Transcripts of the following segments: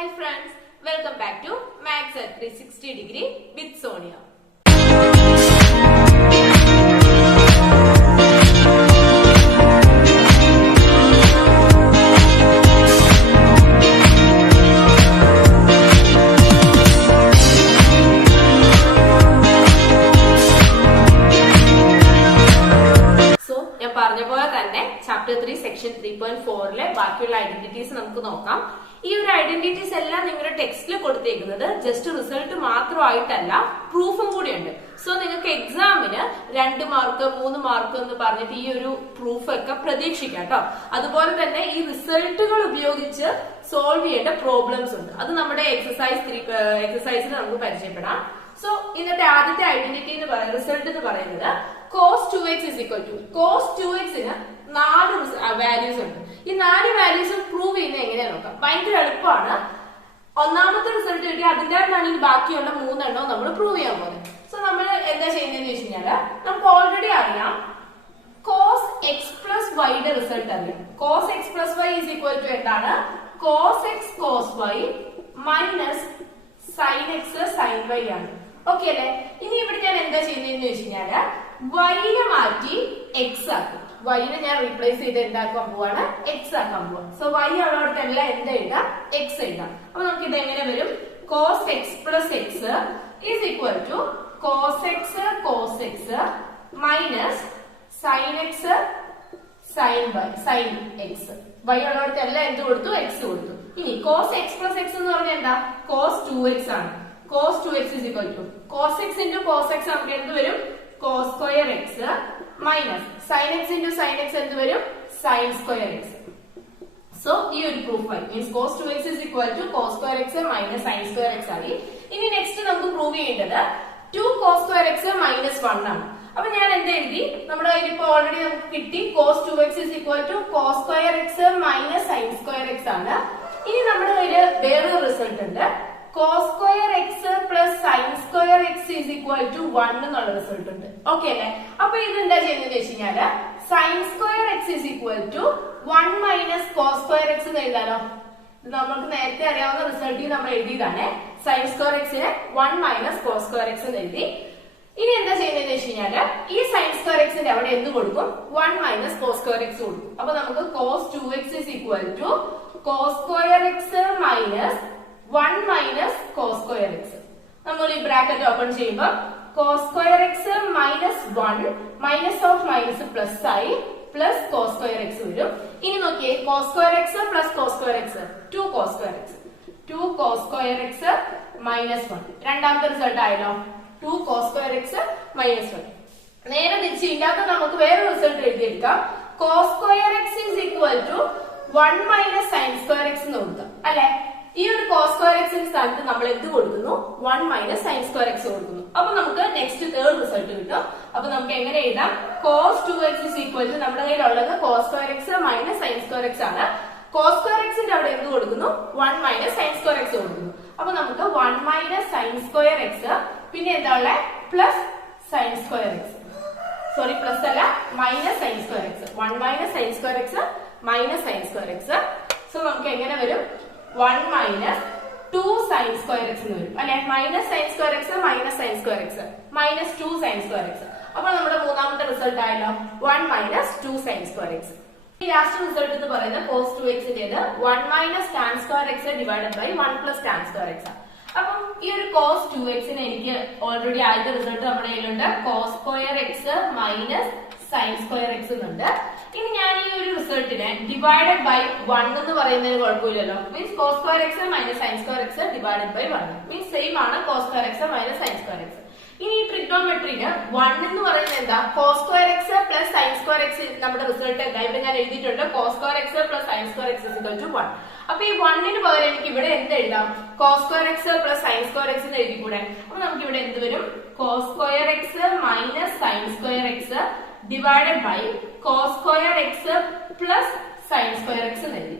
Hi friends, welcome back to Maths at 360 degree with Sonia. ഞാൻ പറഞ്ഞ പോലെ തന്നെ ചാപ്റ്റർ 3 സെക്ഷൻ 3.4 ബാക്കിയുള്ള ഐഡന്റിറ്റീസ് നമുക്ക് നോക്കാം. ഈ ഒരു ഐഡന്റിറ്റീസ് എല്ലാം നിങ്ങളുടെ ടെക്സ്റ്റിൽ കൊടുത്തേക്കുന്നത് ജസ്റ്റ് റിസൾട്ട് മാത്രമായിട്ടല്ല, പ്രൂഫും കൂടിയുണ്ട്. സോ നിങ്ങൾക്ക് എക്സാമിന് 2 മാർക്ക് 3 മാർക്ക് എന്ന് പറഞ്ഞിട്ട് ഈ ഒരു പ്രൂഫ് ഒക്കെ പ്രതീക്ഷിക്കാം കേട്ടോ. അതുപോലെ തന്നെ ഈ റിസൾട്ടുകൾ ഉപയോഗിച്ച് സോൾവ് ചെയ്യേണ്ട പ്രോബ്ലംസ് ഉണ്ട്. അത് നമ്മുടെ എക്സസൈസിൽ നമുക്ക് പരിചയപ്പെടാം. സോ ഇന്നത്തെ ആദ്യത്തെ ഐഡന്റിറ്റി റിസൾട്ട് എന്ന് പറയുന്നത് cos 2x is equal to cos 2xന് 4 values ഉണ്ട്. ഈ 4 വാല്യൂസ് പ്രൂവ് ചെയ്യുന്നത് എങ്ങനെയാ നോക്കാം. ഭയങ്കര എളുപ്പമാണ്. ഒന്നാമത്തെ റിസൾട്ട് കിട്ടി അതിന്റെ ഇനി ബാക്കിയുള്ള 3 എണ്ണവും നമ്മൾ പ്രൂവ് ചെയ്യാൻ പോകുന്നത്. സോ നമ്മൾ എന്താ ചെയ്യുന്നതെന്ന് വെച്ച് കഴിഞ്ഞാല് നമുക്ക് ഓൾറെഡി അറിയാം cos x plus y യുടെ റിസൾട്ട് അറിയാം. cos x plus y is equal to എന്താണ്? cos x cos y minus sin x sin y ആണ്. ഓക്കെ അല്ലെ? ഇനി ഇവിടെ ഞാൻ എന്താ ചെയ്യുന്നതെന്ന് വെച്ച് കഴിഞ്ഞാല് y മാറ്റി x ആക്കും. y ഞാൻ റീപ്ലേസ് ചെയ്ത് എന്താക്കാൻ പോവാണ്? x ആക്കാൻ പോവാ. സോ y ഉള്ളിടത്തെല്ലാം എന്താ എഴുതാം? x എഴുതാം. അപ്പൊ നമുക്ക് ഇത് എങ്ങനെ വരും? cos x plus x is equal to cos x cos x minus sin x sin y sin x. y ഉള്ളിടത്തെല്ലാം എന്ത് കൊടുത്തു? x കൊടുത്തു. ഇനി cos x plus x എന്ന് പറഞ്ഞാൽ എന്താ? cos 2x ആണ്. cos 2x is equal to cos x into cos x നമുക്ക് എന്ത് വരും? cos square x minus sin x into sin x എന്ത് വരും? sin square x. So ഈ ഒരു പ്രൂഫ് ആയി. means cos 2x is equal to cos square x minus sin square x ആയി. ഇനി നെക്സ്റ്റ് നമുക്ക് പ്രൂവ് ചെയ്യേണ്ടത് 2 cos square x minus 1 ആണ്. അപ്പൊ ഞാൻ എന്ത് എഴുതി? നമ്മുടെ കയ്യിൽ ഇപ്പൊ ഓൾറെഡി നമുക്ക് കിട്ടി cos 2x is equal to cos square x minus sin square x ആണ്. ഇനി നമ്മുടെ കയ്യിൽ വേറൊരു റിസൾട്ട് ഉണ്ട്. cos square x plus sin square x is equal to 1 എന്നുള്ള റിസൾട്ട് ഉണ്ട്. ഓക്കെ അല്ലെ? അപ്പൊ ഇത് എന്താ ചെയ്യുന്നത് വെച്ച് കഴിഞ്ഞാല് sin square x is equal to 1 minus cos square x എന്ന് എഴുതാലോ. ഇത് നമുക്ക് നേരത്തെ അറിയാവുന്ന റിസൾട്ടിൽ നമ്മൾ എഴുതിയതാണ്. sin square x നെ 1 minus cos square x എന്ന് എഴുതി. ഇനി എന്താ ചെയ്യുന്നതെന്ന് വെച്ച് കഴിഞ്ഞാല് ഈ sin square x ന്റെ അവിടെ എന്ത് കൊടുക്കും? 1 minus cos square x കൊടുക്കും. അപ്പൊ നമുക്ക് cos 2x is equal to cos square x minus 1 minus cos square x. നമ്മൾ ഈ ബ്രാക്കറ്റ് ഓപ്പൺ ചെയ്യുമ്പോൾ cos square x minus 1 minus of minus plus ആയി plus cos square x വരും. ഇനി നോക്കിയേ cos square x plus cos square x 2 cos square x 2 cos square x minus 1. രണ്ടാമത്തെ result ആയല്ലോ 2 cos square x minus 1. നേരെ തിരിച്ച് ഇല്ലാത്ത നമുക്ക് വേറെ result എഴുതിയെടുക്കാം. cos square x is equal to 1 minus sin square x എന്ന് കൊടുക്കാം അല്ലെ? ഈ ഒരു cos square x സ്ഥാനത്ത് നമ്മൾ എന്ത് കൊടുക്കുന്നു? 1 minus sin square x കൊടുക്കുന്നു. അപ്പൊ നമുക്ക് നെക്സ്റ്റ് തേർഡ് റിസൾട്ട് കിട്ടും. അപ്പൊ നമുക്ക് എങ്ങനെ എഴുതാം? cos 2x is equal to നമ്മുടെ കയ്യിലുള്ളത് cos square x minus sin square x ആണ്. cos square x ന്റെ അവിടെ എന്ത് കൊടുക്കുന്നു? 1 minus sin square x കൊടുക്കുന്നു. അപ്പൊ നമുക്ക് 1 minus sin square x പിന്നെ എന്താ ഉള്ളത്? Plus sin square x. Sorry plus അല്ല, minus sin square x. 1 minus sin square x minus sin square x. So നമുക്ക് എങ്ങനെ വരും? 1 minus 2 sin square x എന്ന് വരും അല്ലെ? Minus sin square x minus sin square x minus 2 sin square x. അപ്പൊ നമ്മുടെ മൂന്നാമത്തെ റിസൾട്ട് ആയല്ലോ 1 minus 2 sin square x. ഈ ലാസ്റ്റ് റിസൾട്ട് എന്ന് പറയുന്നത് cos 2x ന്റേത് 1 minus tan square x divided by 1 plus tan square x. അപ്പം ഈ ഒരു cos 2x ന് എനിക്ക് ഓൾറെഡി ആദ്യത്തെ റിസൾട്ട് നമ്മുടെ കയ്യിലുണ്ട് cos square x minus sin square x എന്നുണ്ട്. ഇനി ഞാൻ ഈ ഒരു റിസൾട്ടിനെ ഡിവൈഡഡ് ബൈ 1 എന്ന് പറയുന്നതിന് കുഴപ്പമില്ലല്ലോ. Means cos square x minus sin square x divided by 1 means same ആണ് cos square x minus sin square x. ഇനി ഈ ട്രിഗ്നോമെട്രിന് 1 എന്ന് പറയുന്നത് എന്താ? cos square x plus sin square x. നമ്മുടെ റിസൾട്ട് എന്താ? ഇവിടെ ഞാൻ എഴുതിയിട്ടുണ്ട് cos square x plus sin square x is equal to 1. അപ്പൊ ഈ 1 ന് പകരം എനിക്ക് ഇവിടെ എന്ത് എഴുതാം? cos square x plus sin square x എന്ന് എഴുതിക്കൂടെ? അപ്പൊ നമുക്ക് ഇവിടെ എന്ത് വരും? cos square x minus sin square x divided by cos square x plus sin square x എന്ന് എഴുതി.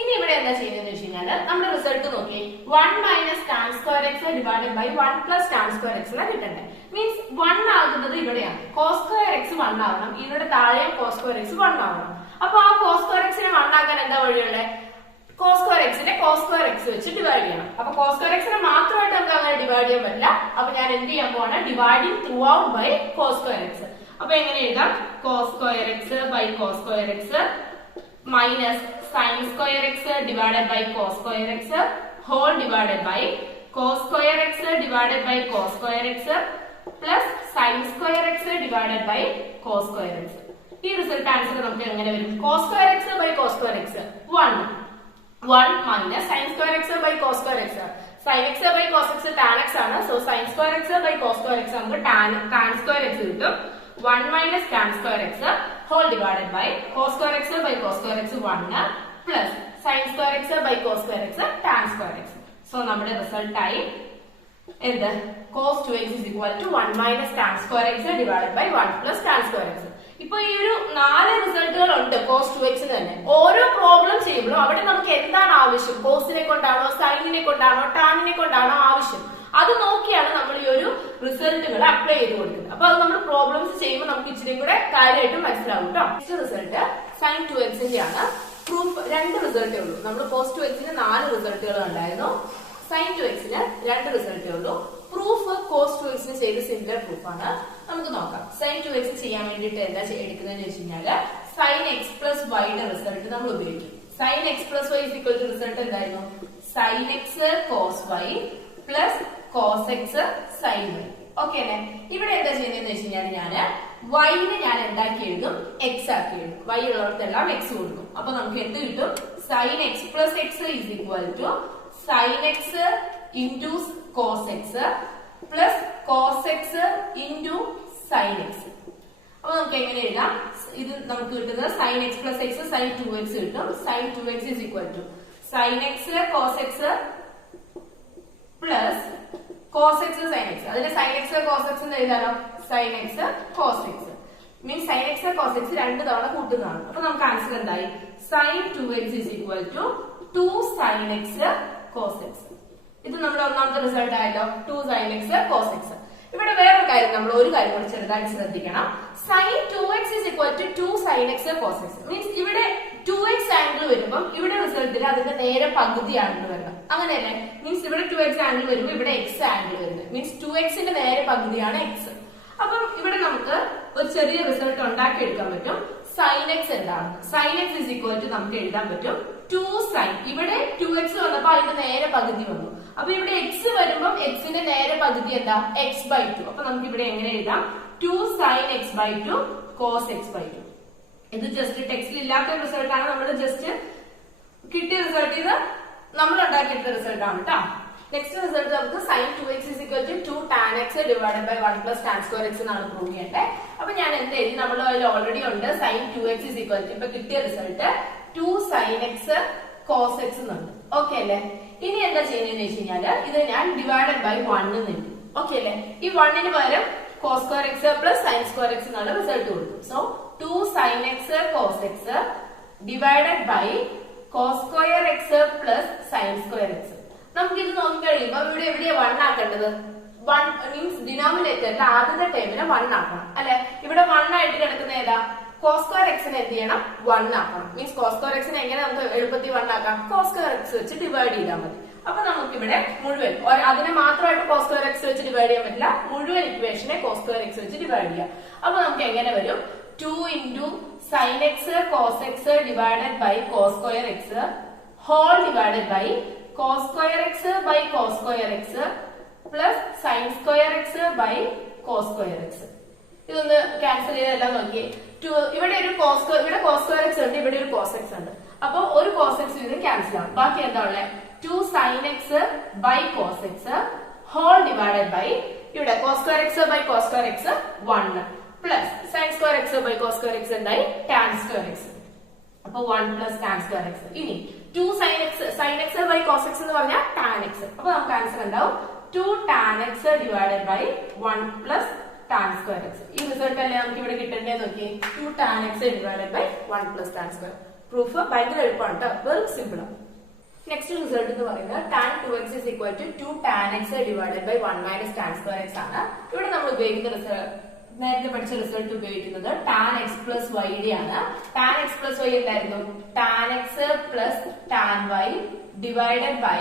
ഇനി ഇവിടെ എന്താ ചെയ്യുന്നതെന്ന് വെച്ച് കഴിഞ്ഞാല് നമ്മുടെ റിസൾട്ട് നോക്കി 1 minus tan square x divided by 1 plus tan square x എന്നാ കിട്ടണ്ടേ. മീൻസ് 1 ആകുന്നത് ഇവിടെയാണ്. cos square x 1 ആവണം, ഇവിടെ താഴെ cos square x 1 ആവണം. അപ്പൊ ആ cos square x നെ 1 ആക്കാൻ എന്താ വഴിയുള്ളത്? cos square x നെ cos square x വെച്ച് ഡിവൈഡ് ചെയ്യണം. അപ്പൊ cos square x നെ മാത്രമായിട്ട് നമുക്ക് അങ്ങനെ ഡിവൈഡ് ചെയ്യാൻ പറ്റില്ല. അപ്പൊ ഞാൻ എന്ത് ചെയ്യാൻ പോവാണ്, dividing through out by cos square x. അപ്പൊ എങ്ങനെ എഴുതാം, cos square x by cos square x minus sin square x divided by cos square x whole divided by cos square x divided by cos square x plus sin square x divided by cos square x. ഈ result answer നമുക്ക് എങ്ങനെ വരും, cos square x by cos square x 1 minus sin square x by cos square x. sin x by cos x tan x ആണ്. so sin square x by cos square x നമുക്ക് tan square x കിട്ടും. 1 minus tan square x whole divided by cos square x by cos square x 1 plus sin square x by cos square x tan square x. so നമ്മുടെ result ആയി എന്ത്, cos 2x is equal to 1 minus tan square x divided by 1 plus tan square x. ഇപ്പൊ ഈ ഒരു 4 റിസൾട്ടുകൾ ഉണ്ട് cos 2x തന്നെ. ഓരോ problem ചെയ്യുമ്പോഴും അവിടെ നമുക്ക് എന്താണ് ആവശ്യം, കോസിനെ കൊണ്ടാണോ സൈനിനെ കൊണ്ടാണോ ടാനിനെ കൊണ്ടാണോ ആവശ്യം, അത് നോക്കിയാണ് നമ്മൾ ഈ ഒരു റിസൾട്ടുകൾ അപ്ലൈ ചെയ്ത് കൊടുക്കുന്നത്. അപ്പൊ അത് നമ്മൾ പ്രോബ്ലംസ് ചെയ്യുമ്പോൾ നമുക്ക് ഇച്ചിരി കൂടെ കാര്യമായിട്ട് മനസ്സിലാവും കേട്ടോ. നെക്സ്റ്റ് റിസൾട്ട് sin 2x ന്റെ ആണ്. പ്രൂഫ് 2 റിസൾട്ടേ ഉള്ളൂ. നമ്മൾ cos 2x ന് 4 റിസൾട്ടുകൾ ഉണ്ടായിരുന്നു, sin 2x ന് 2 റിസൾട്ടേ ഉള്ളൂ. പ്രൂഫ് cos 2x ന് ചെയ്ത സിമിലർ പ്രൂഫ് ആണ്. നമുക്ക് നോക്കാം. sin 2x ചെയ്യാൻ വേണ്ടിയിട്ട് എന്താ എടുക്കുന്നതെന്ന് വെച്ച് കഴിഞ്ഞാല് sin x plus y യുടെ റിസൾട്ട് നമ്മൾ ഉപയോഗിക്കും. sin x plus y is equal to result എന്തായിരുന്നു, sin x cos y plus cos x sin y. Okay അല്ലെ. ഇവിടെ എന്താ ചെയ്യുന്നതെന്ന് വെച്ച് കഴിഞ്ഞാൽ ഞാന് y നെ ഞാൻ എന്താക്കി എഴുതും, x ആക്കി എഴുതും. y ഉള്ളിടത്തെല്ലാം x കൊടുക്കും. അപ്പൊ നമുക്ക് എന്ത് കിട്ടും, sin x plus x is equal to sin x into cos x plus cos x into sin x. അപ്പൊ നമുക്ക് എങ്ങനെ എഴുതാം, ഇത് നമുക്ക് കിട്ടുന്നത് sin x plus x sin 2x കിട്ടും. sin 2x is equal to sin x cos x plus cos x sin x. അതിന് sin x cos x എന്ന് എഴുതാനോ, sin x cos x means sin x cos x 2 തവണ കൂട്ടുന്നതാണ്. അപ്പൊ നമുക്ക് answer എന്തായി, sin 2x is equal to 2 sin x cos x. ഇത് നമ്മുടെ ഒന്നാമത്തെ റിസൾട്ട് ആയല്ലോ, 2 sin x cos x. ഇവിടെ വേറൊരു കാര്യം, നമ്മൾ ഒരു കാര്യം കൂടി ചെറുതായിട്ട് ശ്രദ്ധിക്കണം. sin 2x is equal to 2 sin x cos x means ഇവിടെ 2x ആംഗിൾ വരുമ്പോൾ ഇവിടെ റിസൾട്ടിൽ അതിന്റെ നേരെ പകുതി ആംഗിൾ വരണം, അങ്ങനെയല്ലേ. മീൻസ് ഇവിടെ 2x ആംഗിൾ വരുമ്പോൾ ഇവിടെ x ആംഗിൾ വരുന്നത് മീൻസ് 2x ന്റെ നേരെ പകുതിയാണ് x. അപ്പം ഇവിടെ നമുക്ക് ഒരു ചെറിയ റിസൾട്ട് ഉണ്ടാക്കി എടുക്കാൻ പറ്റും. sin x എന്താണ്, sin x is equal to നമുക്ക് എഴുതാൻ പറ്റും 2 sin, ഇവിടെ 2x വന്നപ്പോ അതിന്റെ നേരെ പകുതി വന്നു. അപ്പൊ ഇവിടെ x വരുമ്പം x ന്റെ നേരെ പകുതി എന്താ, x/2. അപ്പൊ നമുക്ക് ഇവിടെ എങ്ങനെ എഴുതാം, 2 sin x/2 cos x/2. ഇത് ജസ്റ്റ് ടെക്സ്റ്റിൽ ഇല്ലാത്ത റിസൾട്ട് ആണ്, നമ്മൾ ജസ്റ്റ് കിട്ടിയ റിസൾട്ട്, ഇത് നമ്മൾ ഉണ്ടാക്കിയിട്ടുള്ള റിസൾട്ട് ആണ് കേട്ടോ. നെക്സ്റ്റ് റിസൾട്ട് നമുക്ക് sin 2x is equal to 2 tan x divided by 1 plus tan square x എന്നാണ് പ്രൂവ് ചെയ്യേണ്ടത്. അപ്പൊ ഞാൻ എന്ത് എഴുതി, നമ്മൾ അതിൽ ഓൾറെഡി ഉണ്ട് sin 2x is equal to, ഇപ്പൊ കിട്ടിയ result 2 sin x cos x എന്നുണ്ട്. ഓക്കെ അല്ലെ. ഇനി എന്താ ചെയ്യുന്നതെന്ന് വെച്ച് കഴിഞ്ഞാല് ഇത് ഞാൻ ഡിവൈഡഡ് ബൈ 1 എന്ന് എഴുതി. ഓക്കെ അല്ലെ. ഈ 1 ന് പകരം cos square x plus sin square x എന്നാണ് റിസൾട്ട് കൊടുക്കും. So 2 sin x cos x divided by cos square x plus sin square x. നമുക്ക് ഇത് നോക്കിക്കഴിയുമ്പോ ഇവിടെ എവിടെയാ 1 ആക്കേണ്ടത്, 1 മീൻസ് ഡിനോമിനേറ്ററിൽ ആദ്യത്തെ ടേമിനെ 1 ആക്കണം അല്ലെ. ഇവിടെ 1 ആയിട്ട് കിടക്കുന്ന ഏതാ, cos square x നെ എന്ത് ചെയ്യണം, 1 ആക്കണം. മീൻസ് cos square x നെ എങ്ങനെ നമുക്ക് എളുപ്പത്തിൽ 1 ആക്കാം, cos square x വെച്ച് ഡിവൈഡ് ചെയ്താൽ മതി. അപ്പൊ നമുക്ക് ഇവിടെ മുഴുവൻ അതിനെ മാത്രമായിട്ട് cos square x വെച്ച് ഡിവൈഡ് ചെയ്യാൻ പറ്റില്ല, മുഴുവൻ ഇക്വേഷനെ cos square x വെച്ച് ഡിവൈഡ് ചെയ്യാം. അപ്പൊ നമുക്ക് എങ്ങനെ വരും, 2 into sin x cos x divided by cos square x whole divided by cos square x by cos square x plus sin square x by cos square x. ഇതൊന്ന് cancel ചെയ്തെല്ലാം നോക്കി. ഇവിടെ ഒരു ഇവിടെ cos square x ഉണ്ട്, ഇവിടെ ഒരു cos x ഉണ്ട്. അപ്പൊ ഒരു cos x ഇത് ക്യാൻസൽ ആവും. ബാക്കി എന്താ ഉള്ളത്, 2 sin x by cos x whole divided by ഇവിടെ cos square x by cos square x 1 plus sin square x by cos square x എന്തായി, tan square x. അപ്പൊ 1 plus tan square x. ഇനി 2 sin x by cos x എന്ന് പറഞ്ഞാൽ tan x. അപ്പൊ നമുക്ക് answer ഉണ്ടാവും 2 tan x divided by 1 plus tan square x. ഈ result അല്ലേ നമുക്ക് ഇവിടെ കിട്ടേണ്ടത് നോക്കി, 2 tan x divided by 1 plus tan square. Proof ഭയങ്കര എളുപ്പമാണ് കേട്ടോ, വെറും സിമ്പിൾ ആണ്. നെക്സ്റ്റ് റിസൾട്ട് എന്ന് പറയുന്നത് tan 2x is equal to 2 tan x divided by 1 minus tan square x ആണ്. ഇവിടെ നമ്മൾ ഉപയോഗിക്കുന്ന നേരത്തെ പഠിച്ച റിസൾട്ട് ഉപയോഗിക്കുന്നത് ടാൻ എക്സ് പ്ലസ് വൈയുടെ ആണ്. ടാൻ എക്സ് പ്ലസ് വൈ എന്തായിരുന്നു? Tan x plus tan y divided by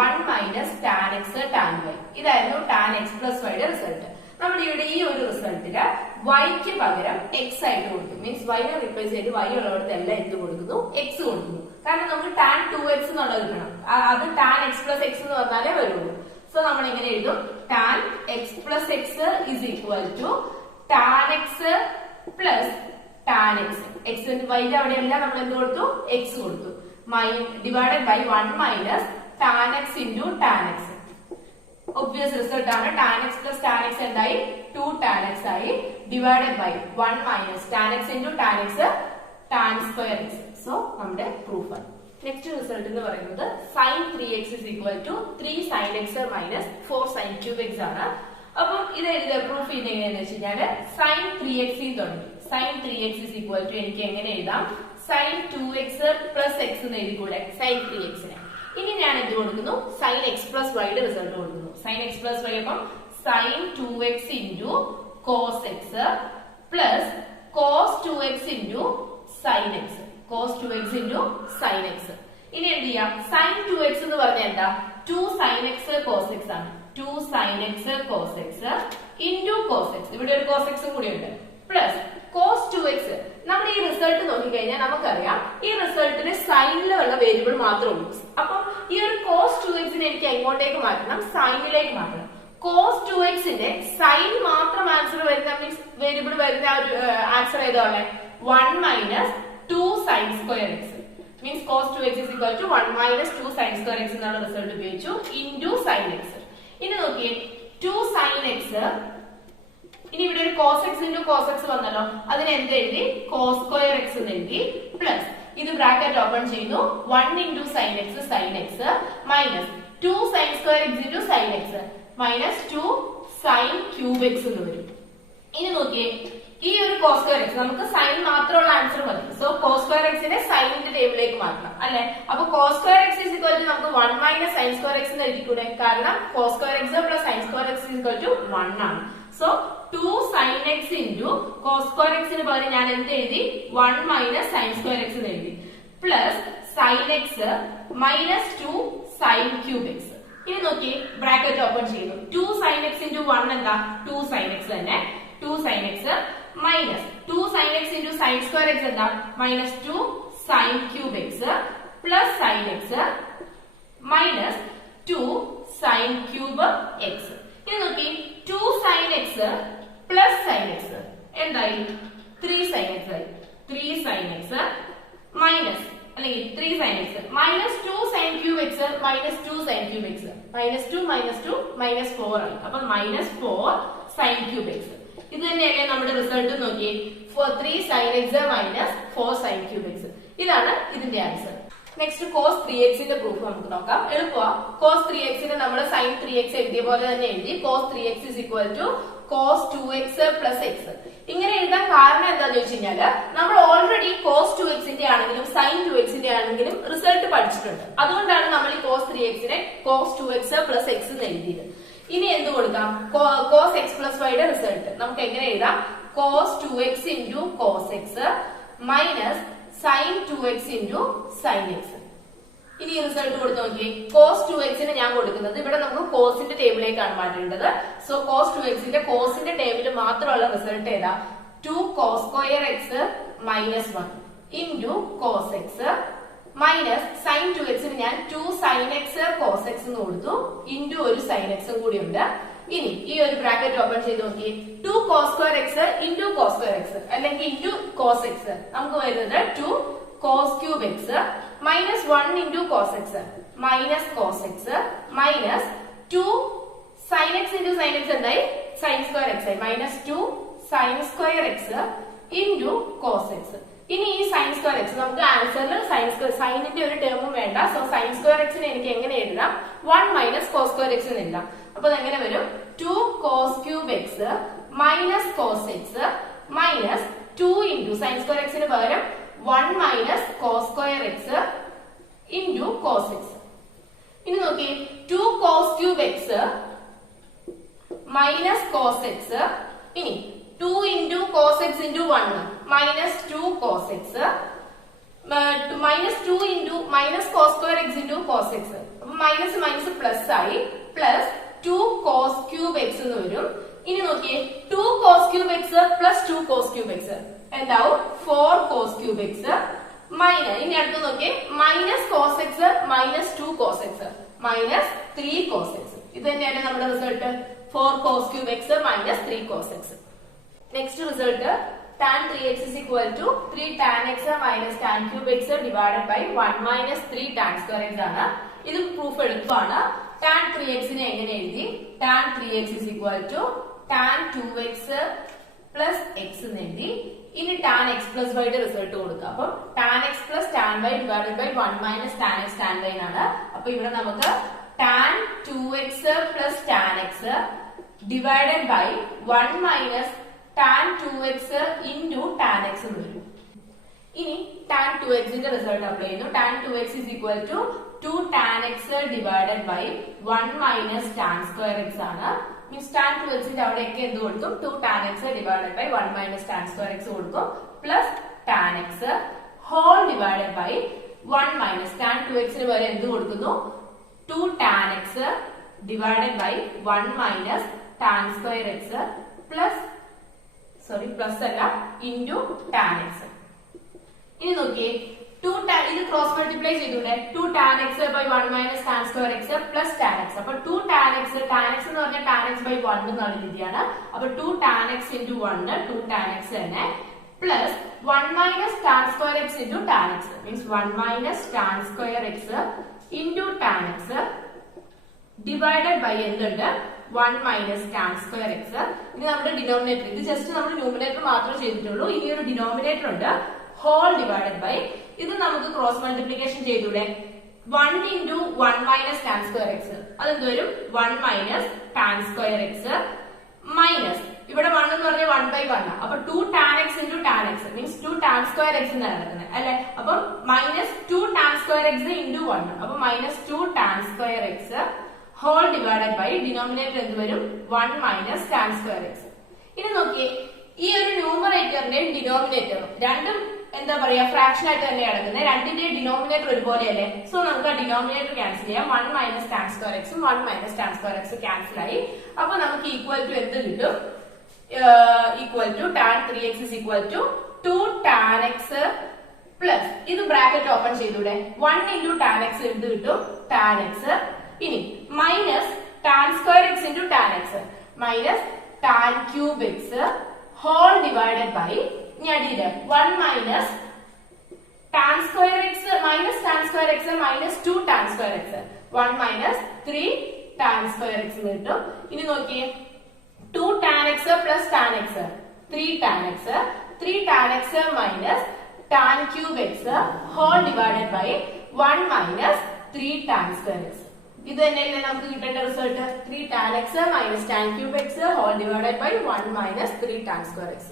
1 minus tan x tan y. ഇതായിരുന്നു ടാൻ എക്സ് പ്ലസ് വൈയുടെ റിസൾട്ട്. നമ്മൾ ഇവിടെ ഈ ഒരു റിസൾട്ടില് വൈക്ക് പകരം എക്സ് ആയിട്ട് കൊടുക്കും. മീൻസ് വൈനെ റീപ്ലേസ് ചെയ്ത് വൈ ഉള്ളിടത്ത് എല്ലാം എന്ത് കൊടുക്കുന്നു? എക്സ് കൊടുക്കുന്നു. കാരണം നമുക്ക് ടാൻ 2x എന്നുള്ളത് കിട്ടണം. അത് ടാൻ എക്സ് പ്ലസ് എക്സ് എന്ന് പറഞ്ഞാലേ വരുള്ളൂ. സോ നമ്മൾ ഇങ്ങനെ എഴുതും, tan x plus x is equal to tan x plus tan x. X വൈന്റെ അവിടെയെല്ലാം നമ്മൾ എന്ത് കൊടുത്തു? എക്സ് കൊടുത്തു. Divided by 1 minus tan x into tan x. Obvious result ആണ്. Tan x plus tan x എന്തായി? 2 ടാൻ എക്സ് ആയി. Divided by 1 minus tan x into tan x tan square x. So നമ്മുടെ പ്രൂഫ് ആണ്. Next result എന്ന് പറയുന്നത് sine 3x is equal to 3 sine x minus 4 sine cube x ആണ്. അപ്പം ഇത് എഴുതുക, പ്രൂഫ് ചെയ്യുന്നത് എങ്ങനെയാണെന്ന് വെച്ച് കഴിഞ്ഞാല് സൈൻ 3x തുടങ്ങി. Sign 3x is equal to എനിക്ക് എങ്ങനെ എഴുതാം? സൈൻ 2x പ്ലസ് എക്സ് എന്ന് എഴുതിക്കൂടെ സൈൻ 3xനെ. ഇനി ഞാൻ എന്ത് കൊടുക്കുന്നു? സൈൻ എക്സ് പ്ലസ് വൈയുടെ റിസൾട്ട് കൊടുക്കുന്നു. സൈൻ എക്സ് പ്ലസ് വൈ അപ്പം sine 2x into cos x plus cos 2x into sine x. Cos 2x into sine x. ഇനി എന്ത് ചെയ്യാം? സൈൻ 2x എന്ന് പറഞ്ഞാൽ എന്താ? 2 സൈൻ എക്സ് കോസ് എക്സ് ആണ്. 2 sine x cos x into cos x. ഇവിടെ ഒരു കോസ് എക്സും കൂടി ഉണ്ട്. Plus cos 2x. നമ്മൾ ഈ റിസൾട്ട് നോക്കിക്കഴിഞ്ഞാൽ നമുക്കറിയാം ഈ റിസൾട്ടിന് സൈനിലുള്ള വേരിയബിൾ മാത്രമേ ഉള്ളൂ. അപ്പം ഈ ഒരു കോസ് 2xനെ എനിക്ക് എങ്ങോട്ടേക്ക് മാറ്റണം? സൈനിലേക്ക് മാറ്റണം. കോസ് 2xന്റെ സൈൻ മാത്രം ആൻസർ വരുന്ന മീൻസ് വേരിയബിൾ വരുന്ന ഒരു ആൻസർ ഏതാണ്? 1 minus 2 sine square x. Means cos 2x is equal to 1 minus 2 sine square x എന്നുള്ള റിസൾട്ട് ഉപയോഗിച്ചു. Into sine x. ഇനി നോക്കിയേ, 2 സൈൻ എക്സ്. ഇനി ഇവിടെ ഒരു cos x into cos x വന്നല്ലോ. അതിന് എന്ത് എഴുതി? കോസ് സ്ക്വയർ എക്സ് എന്ന് എഴുതി. പ്ലസ് ഇത് ബ്രാക്കറ്റ് ഓപ്പൺ ചെയ്യുന്നു. 1 into sine x sine x minus 2 sine square x into sine x minus 2 sine cube x എന്ന് വരും. ഇനി നോക്കിയേ, ഈ ഒരു കോസ് സ്ക്വയർ എക്സ് നമുക്ക് സൈൻ മാത്രമുള്ള ആൻസർ മതി. സോ കോസ് സ്ക്വയർ എക്സിനെ സൈനിന്റെ ടേബിളിലേക്ക് മാറ്റണം അല്ലെ. അപ്പൊ cos square x is equal to നമുക്ക് 1 മൈനസ് സൈൻ സ്ക്വയർ എക്സ് എന്ന് എഴുതിക്കൂടെ? കാരണം cos square x plus sine square x is equal to 1 ആണ്. So 2 sine x into cos square എക്സിന് പകരം ഞാൻ എന്ത് എഴുതി? 1 മൈനസ് സൈൻ സ്ക്വയർ എക്സ് എന്ന് എഴുതി. Plus sine x minus 2 sine cube x. ഇനി നോക്കി ബ്രാക്കറ്റ് ഓപ്പൺ ചെയ്യുന്നു. 2 സൈൻ എക്സ് ഇൻറ്റു 1 എന്താ? 2 സൈൻ എക്സ് തന്നെ. 2 sine x minus 2 sine x into sine square x എന്താ? Minus 2 sine cube x plus sine x minus 2 sine cube x. ഇനി നോക്കി 2 sine x plus sine x എന്തായി? 3 sine X ആയി. 3 sine x minus അല്ലെങ്കിൽ 3 sine x minus 2 sine cube x minus 2 sine cube x minus 2 minus 2 minus 4 ആയി. അപ്പൊ minus 4 sine cube X. ഇത് തന്നെയല്ലേ നമ്മുടെ റിസൾട്ട്? നോക്കി 3 sine x minus 4 sine cube x. ഇതാണ് ഇതിന്റെ answer. Next cos 3x proof നമുക്ക് നോക്കാം. എളുപ്പമാണ്. കോസ് 3x നമ്മൾ സൈൻ 3x എഴുതിയ പോലെ തന്നെ എഴുതി. Cos 3x is equal to cos 2x plus x. ഇങ്ങനെ എഴുതാൻ കാരണം എന്താന്ന് ചോദിച്ചു കഴിഞ്ഞാല് നമ്മൾ ഓൾറെഡി കോസ് 2xന്റെ ആണെങ്കിലും സൈൻ 2xന്റെ ആണെങ്കിലും റിസൾട്ട് പഠിച്ചിട്ടുണ്ട്. അതുകൊണ്ടാണ് നമ്മൾ ഈ കോസ് 3xനെ കോസ് 2x പ്ലസ് എക്സ് എന്ന് എഴുതിയത്. ഇനി എന്ത് കൊടുക്കാം? കോസ് എക്സ് പ്ലസ് വൈയുടെ റിസൾട്ട് നമുക്ക് എങ്ങനെ എഴുതാം? Cos 2x into cos x minus sine 2x into sine x. ഇനി റിസൾട്ട് കൊടുത്ത് നോക്കി. കോസ് 2xന് ഞാൻ കൊടുക്കുന്നത് ഇവിടെ നമുക്ക് കോസിന്റെ ടേബിളിലേക്കാണ് മാറ്റേണ്ടത്. സോ കോസ് 2xന്റെ കോസിന്റെ ടേബിളിൽ മാത്രമുള്ള റിസൾട്ട് ഏതാ? 2 cos square x minus 1 into cos x minus sine 2xന് ഞാൻ 2 സൈൻ എക്സ് കോസ് എക്സ് എന്ന് കൊടുത്തു. ഇൻറ്റു ഒരു സൈൻ എക്സും കൂടി ഉണ്ട്. ഇനി ഈ ഒരു ബ്രാക്കറ്റ് ഓപ്പൺ ചെയ്ത് നോക്കി. 2 cos square x into cos square x അല്ലെങ്കിൽ ഇൻറ്റു കോസ് എക്സ് നമുക്ക് വരുന്നത് 2 cos cube x minus 1 into cos x minus cos x minus 2 sine x into sine x എന്തായി? സൈൻ സ്ക്വയർ എക്സ് ആയി. Minus 2 sine square x into cos x. ഇനി ഈ sign square x നമുക്ക് ആൻസറിൽ സൈനിന്റെ ഒരു ടേമും വേണ്ട. So sine square എക്സിനെ എനിക്ക് എങ്ങനെ എഴുതാം? 1 മൈനസ് കോസ് സ്ക്വയർ എക്സ് എന്ന് എഴുതാം. അപ്പൊ എങ്ങനെ വരും? 2 cos cube x minus cos x minus 2 into sine square എക്സിന് പകരം 1 minus cos square x into cos x. ഇനി നോക്കി 2 cos cube x minus cos x. ഇനി 2 into cos x into 1 minus 2 cos x minus 2 into minus cos square x into cos x. Minus minus plus ആയി plus 2 cos cube x എന്ന് വരും. ഇനി നോക്കിയേ 2 cos cube x plus 2 cos cube x എന്താവും 4 cos cube x minus ഇനി അടുത്ത് നോക്കിയേ minus cos x minus 2 cos x minus 3 cos x. ഇത് തന്നെയാണ് നമ്മുടെ result 4 cos cube x minus 3 cos x. Next result tan 3x is equal to 3 tan x minus tan cube x divided by 1 minus 3 tan square x ആണ്. ഇത് proof എളുപ്പമാണ്. tan 3x നെ എങ്ങനെ എഴുതി? tan 3x is equal to tan 2x plus x എന്ന് എഴുതി. ഇനി tan x plus y യുടെ റിസൾട്ട് കൊടുക്കുക. അപ്പൊ tan x plus tan y divided by 1 minus tan x tan y ആണ്. അപ്പൊ ഇവിടെ നമുക്ക് tan 2x plus tan x divided by 1 minus tan 2x into tan x എന്ന് വരും. ഇനി tan 2x ന്റെ റിസൾട്ട് അപ്ലൈ ചെയ്യുന്നു. tan 2x is equal to 2 tan x divided by 1 minus tan square x ആണ്. മീൻസ് tan 2x ന്റെ അവിടെയൊക്കെ എന്ത് കൊടുക്കും? 2 tan x divided by 1 minus tan square x കൊടുക്കും plus tan x whole divided by 1 minus tan 2x ന് വരെ എന്ത് കൊടുക്കുന്നു? 2 tan x divided by 1 minus tan square x plus plus അല്ല ഇൻറ്റു tan x. ഇനി നോക്കിയേ 2 tan ഇത് cross multiply ചെയ്തൂടെ 2 tan x by 1 minus tan square x plus tan x. അപ്പൊ 2 tan x എന്ന് പറഞ്ഞാൽ tan x by 1 എന്നുള്ള രീതിയാണ്. അപ്പൊ 2 tan x into 1 2 tan x തന്നെ plus 1 minus tan square x into tan x means 1 minus tan square x into tan x divided by എന്തുണ്ട് 1 minus tan square x. ഇനി നമ്മുടെ denominator ഇത് just നമ്മൾ numerator മാത്രമേ ചെയ്തിട്ടുള്ളൂ. ഇനി ഒരു ഡിനോമിനേറ്റർ ഉണ്ട് whole divided by ഇത് നമുക്ക് ക്രോസ് മൾട്ടിപ്ലിക്കേഷൻ ചെയ്തൂടെ 1 into 1 minus tan square x അതെന്ത് വരും 1 minus tan square x minus ഇവിടെ 1 എന്ന് പറഞ്ഞാൽ 1 by 1 അപ്പൊ 2 tan x into tan x means 2 tan square x എന്നാണ് നടക്കുന്നത് അല്ലെ. അപ്പൊ minus 2 tan square x into 1 അപ്പൊ minus 2 tan square x whole divided by denominator എന്ത് വരും 1 minus tan square x. ഇനി നോക്കിയേ ഈ ഒരു ന്യൂമറേറ്ററിന്റെയും ഡിനോമിനേറ്ററും രണ്ടും എന്താ പറയാ ഫ്രാക്ഷൻ ആയിട്ട് തന്നെ കിടക്കുന്നത്. രണ്ടിന്റെയും ഡിനോമിനേറ്റർ ഒരുപോലെയല്ലേ. സോ നമുക്ക് ആ ഡിനോമിനേറ്റർ ക്യാൻസൽ ചെയ്യാം. 1 minus tan square x 1 minus tan square x cancel ആയി. അപ്പൊ നമുക്ക് ഈക്വൽ ടു എന്ത് കിട്ടും? Equal to tan 3x is equal to 2 tan x plus ഇത് ബ്രാക്കറ്റ് ഓപ്പൺ ചെയ്തൂടെ 1 into tan x എന്ത് കിട്ടും tan x. ഇനി minus tan square x into tan x minus tan cube x whole divided by ഇനി 1 minus tan square x minus tan square x minus 2 tan square x 1 minus 3 tan square x കിട്ടും. ഇനി നോക്കിയേ 2 tan x plus tan x 3 tan x 3 tan x minus tan cube x whole divided by 1 minus 3 tan square x. ഇത് തന്നെയല്ലേ നമുക്ക് കിട്ടേണ്ട result 3 tan x minus tan cube x whole divided by 1 minus 3 tan square x.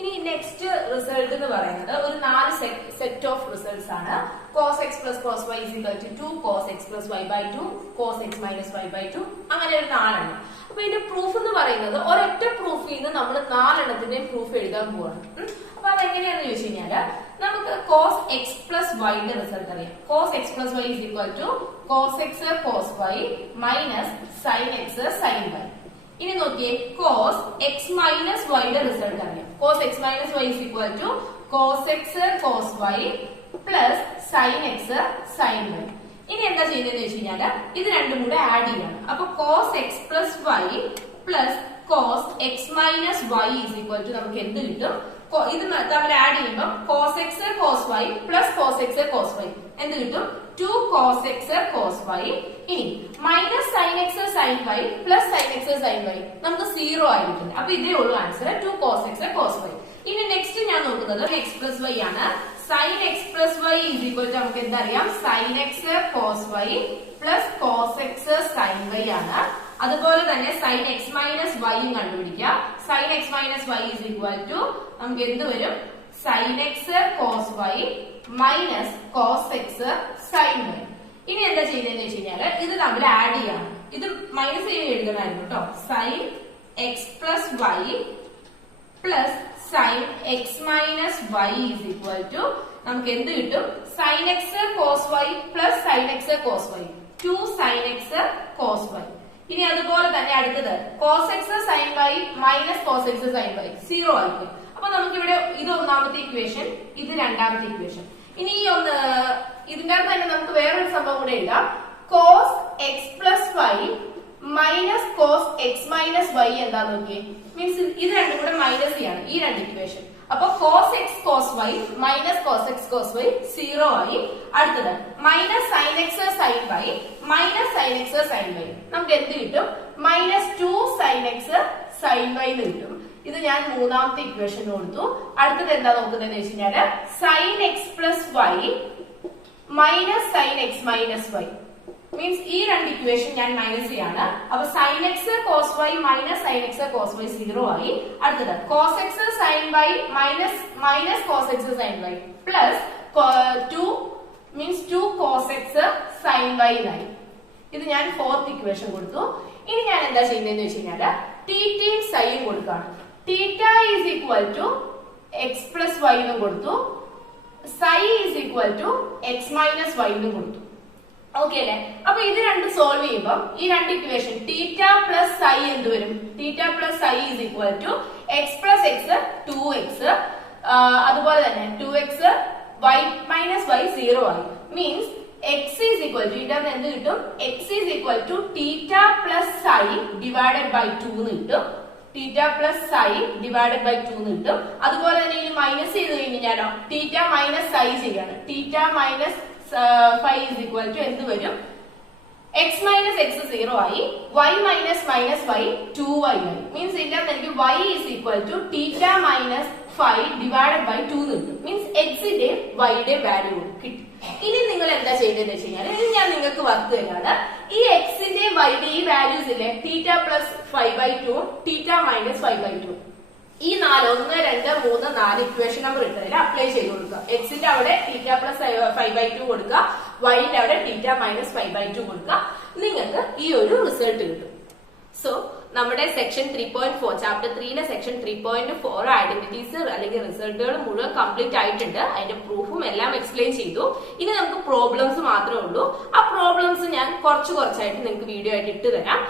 ഇനി next result എന്ന് പറയുന്നത് ഒരു 4 set of results ആണ്. cos x plus cos y is equal to 2 cos x plus y by 2 cos x minus y by 2 അങ്ങനെ ഒരു 4 എണ്ണം. അപ്പൊ ഇതിന്റെ പ്രൂഫ് എന്ന് പറയുന്നത് ഒരൊറ്റ പ്രൂഫിൽ നിന്ന് നമ്മൾ 4 എണ്ണത്തിന്റെയും പ്രൂഫ് എഴുതാൻ പോവാണ്. അപ്പൊ അതെങ്ങനെയാണെന്ന് ചോദിച്ചു കഴിഞ്ഞാല് നമുക്ക് cos x plus y ന്റെ റിസൾട്ട് അറിയാം. cos x plus y is equal to cos x cos y minus sin x sin y. ഇനി നോക്കിയേ cos x minus y യുടെ റിസൾട്ട് അറിയാം. cos x minus y is equal to cos x cos y plus sin x sin y. ഇനി എന്താ ചെയ്യുന്നതെന്ന് വെച്ച് കഴിഞ്ഞാല് ഇത് രണ്ടും കൂടെ ആഡ് ചെയ്യണം. അപ്പൊ cos x plus y plus cos x minus y is equal to നമുക്ക് എന്ത് കിട്ടും? ഇത് തമ്മിൽ ആഡ് ചെയ്യുമ്പോൾ cos x cos y plus cos x cos y എന്ത് കിട്ടും? 2 cos x cos y. ഇനി minus sin x sin y plus sin x sin y നമുക്ക് 0 ആയിട്ടുണ്ട്. അപ്പൊ ഇതേ ഉള്ളൂ answer 2 cos x cos y. ഇനി നെക്സ്റ്റ് ഞാൻ നോക്കുന്നത് x plus y ആണ്. sin x plus y is equal to നമുക്ക് എന്തറിയാം? sin x cos y plus cos x sin y ആണ്. അതുപോലെ തന്നെ sin x minus y കണ്ടുപിടിക്കുക. sin x minus y is equal to നമുക്ക് എന്ത് വരും? sin x cos y minus cos x sin y. ഇനി എന്താ ചെയ്യുന്നതെന്ന് വെച്ച് കഴിഞ്ഞാല് ഇത് തമ്മിൽ ആഡ് ചെയ്യണം. ഇത് മൈനസ് ചെയ്ത് എഴുതണമായിരുന്നു കേട്ടോ. sin x plus y plus sine x minus y is equal to നമുക്ക് എന്ത് കിട്ടും? Sine x cos y plus sine x cos y, 2 sine x cos y. ഇനി അതുപോലെ തന്നെ അടുത്തത് cos x sine y minus cos x sine y 0 ആയിരിക്കും. അപ്പൊ നമുക്കിവിടെ ഇത് ഒന്നാമത്തെ ഇക്വേഷൻ, ഇത് രണ്ടാമത്തെ ഇക്വേഷൻ. ഇനി ഈ ഇതിന്റെ അകത്ത് തന്നെ നമുക്ക് വേറൊരു സംഭവം കൂടെ എഴുതാം. Cos x plus y minus cos x minus y എന്താന്ന് നോക്കിയേ. മീൻസ് ഇത് രണ്ടും കൂടെ മൈനസ് ചെയ്യാണ് ഈ രണ്ട് ഇക്വേഷൻ. അപ്പൊ cos x cos y minus cos x cos y 0 ആയി. അടുത്തത് minus sine x sine y minus sine x sine y നമുക്ക് എന്ത് കിട്ടും? Minus 2 sine x sine y എന്ന് കിട്ടും. ഇത് ഞാൻ മൂന്നാമത്തെ ഇക്വേഷൻ കൊടുത്തു. അടുത്തത് എന്താ നോക്കുന്നതെന്ന് വെച്ച് കഴിഞ്ഞാല് sine x plus y minus sine x minus y means ഈ രണ്ട് ഇക്വേഷൻ ഞാൻ മൈനസ് ചെയ്യാണ്. അപ്പൊ sine x cos y minus sine x cos y 0 ആയി. അടുത്തത് cos x sine y minus cos x sine y plus 2 means 2 cos x sine y എന്നായി. ഇത് ഞാൻ ഫോർത്ത് ഇക്വേഷൻ കൊടുത്തു. ഇനി ഞാൻ എന്താ ചെയ്യുന്നതെന്ന് വെച്ച് കഴിഞ്ഞാല് തീറ്റയും സൈയും കൊടുക്കുകയാണ്. Theta is equal to x plus y എന്നും കൊടുത്തു, psi is equal to x minus y എന്നും കൊടുത്തു. ഓക്കെ അല്ലെ? അപ്പൊ ഇത് രണ്ടും സോൾവ് ചെയ്യുമ്പോൾ ഈ രണ്ട് ഇക്വേഷൻ തീറ്റ പ്ലസ് സൈ എന്ത് വരും? Theta plus psi is equal to x plus x 2x, അതുപോലെ തന്നെ 2x y മൈനസ് വൈ 0 ആയി. Means x is equal to ഇതിന്റെ എന്ത് കിട്ടും? x is equal to theta plus psi divided by 2 എന്ന് കിട്ടും. Theta plus psi divided by 2 എന്ന് കിട്ടും. അതുപോലെ തന്നെ ഇനി മൈനസ് ചെയ്ത് കഴിഞ്ഞാലോ തീറ്റ മൈനസ് സൈ ചെയ്യാണ്. Theta minus 5 is equal to എന്ത് വരും? x minus x 0 ആയി, y minus minus y 2y ആയി. മീൻസ് ഇതിന്റെ എനിക്ക് y is equal to theta minus 5 divided by 2 എന്ന് കിട്ടും. മീൻസ് x ന്റെ y യുടെ വാല്യൂ കിട്ടും. ഇനി നിങ്ങൾ എന്താ ചെയ്യേണ്ടതെന്ന് വെച്ച് കഴിഞ്ഞാൽ ഇത് ഞാൻ നിങ്ങൾക്ക് വർക്ക് തരാണ്. ഈ x ന്റെ y യുടെ ഈ വാല്യൂസ് ഇല്ലേ തീറ്റ പ്ലസ് 5/2 തീറ്റ മൈനസ് 5/2 ഈ 1 2 3 4 ഇക്വേഷൻ നമ്പർ ഇട്ടതിൽ അപ്ലൈ ചെയ്ത് കൊടുക്കുക. എക്സിന്റെ അവിടെ തീറ്റ പ്ലസ് 5/2 കൊടുക്കുക, വൈന്റെ അവിടെ തീറ്റ മൈനസ് 5/2 കൊടുക്കുക. നിങ്ങൾക്ക് ഈ ഒരു റിസൾട്ട് കിട്ടും. സോ നമ്മുടെ സെക്ഷൻ 3.4 ചാപ്റ്റർ 3ലെ സെക്ഷൻ 3.4 ഐഡന്റിറ്റീസ് അല്ലെങ്കിൽ റിസൾട്ടുകൾ മുഴുവൻ കംപ്ലീറ്റ് ആയിട്ടുണ്ട്. അതിന്റെ പ്രൂഫും എല്ലാം എക്സ്പ്ലെയിൻ ചെയ്തു. ഇനി നമുക്ക് പ്രോബ്ലംസ് മാത്രമേ ഉള്ളൂ. ആ പ്രോബ്ലംസ് ഞാൻ കുറച്ചായിട്ട് നിങ്ങൾക്ക് വീഡിയോ ആയിട്ട് ഇട്ട് തരാം.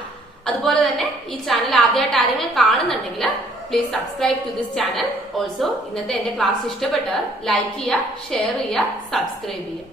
അതുപോലെ തന്നെ ഈ ചാനൽ ആദ്യമായിട്ട് ആരെങ്കിലും കാണുന്നുണ്ടെങ്കിൽ please subscribe to this channel. Also ഇന്നത്തെ എന്റെ ക്ലാസ് ഇഷ്ടപ്പെട്ടാൽ ലൈക്ക് ചെയ്യുക, ഷെയർ ചെയ്യുക, സബ്സ്ക്രൈബ് ചെയ്യുക.